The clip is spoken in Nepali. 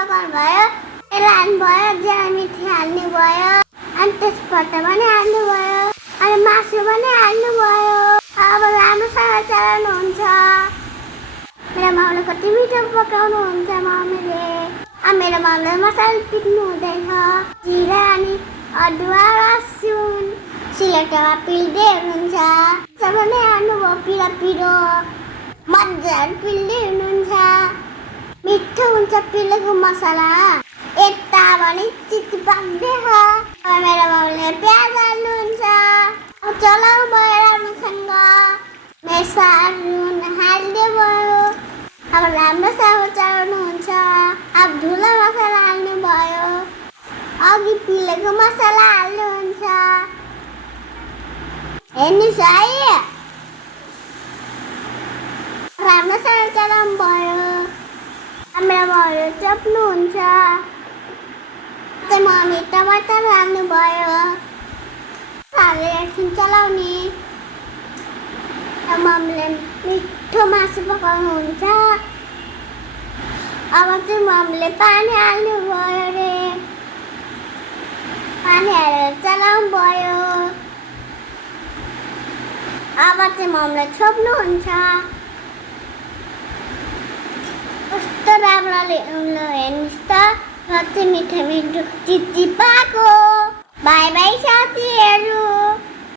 पकाउनु भयो, तेल हाल्नु भयो, जिरा मेथी हाल्नु भयो, अनि त्यसबाट पनि हाल्नु भयो, अनि मासु पनि हाल्नु भयो। अब राम्रोसँग चलाउनुहुन्छ। मेरो माउले कति मिठो पकाउनुहुन्छ मम्मीले। अब मेरो माउले मसाला पिस्नु हुँदैछ, जिरा अनि अदुवा लसुन सिलौटामा पिल्दै हुनुहुन्छ। सबैले हाल्नुभयो पिरो पिरो, मजाले पिल्दै हुनुहुन्छ। मिठो हुन्छ पिलेको मसला। यता भने चिची पाक्दैछ। अब मेरो माउले प्याज हाल्नुहुन्छ। अब चलाउनु भयो राम्रोसँग। मेसा नुन हाल्दै भयो। अब राम्रोसँग चलाउनुहुन्छ। अब धुलो मसला हाल्नु भयो, अघि पिलेको मसला हाल्नुहुन्छ। हेर्नुहोस् है, राम्रोसँग चलाउनु भयो। मेरो माउले चप्नुहुन्छ। मम्मी टमाटर हाल्नु भयो, हालेर एकछिन चलाउने। मम्मीले मिठो मासु पकाउनुहुन्छ। अब चाहिँ मम्मीले पानी हाल्नु भयो रे, पानी हालेर चलाउनु भयो। अब चाहिँ मम्मीले छोप्नुहुन्छ। कस्तो राम्ररी हेर्नुहोस् त, कति मिठो मिठो चिची पाको। बाई बाई साथीहरू।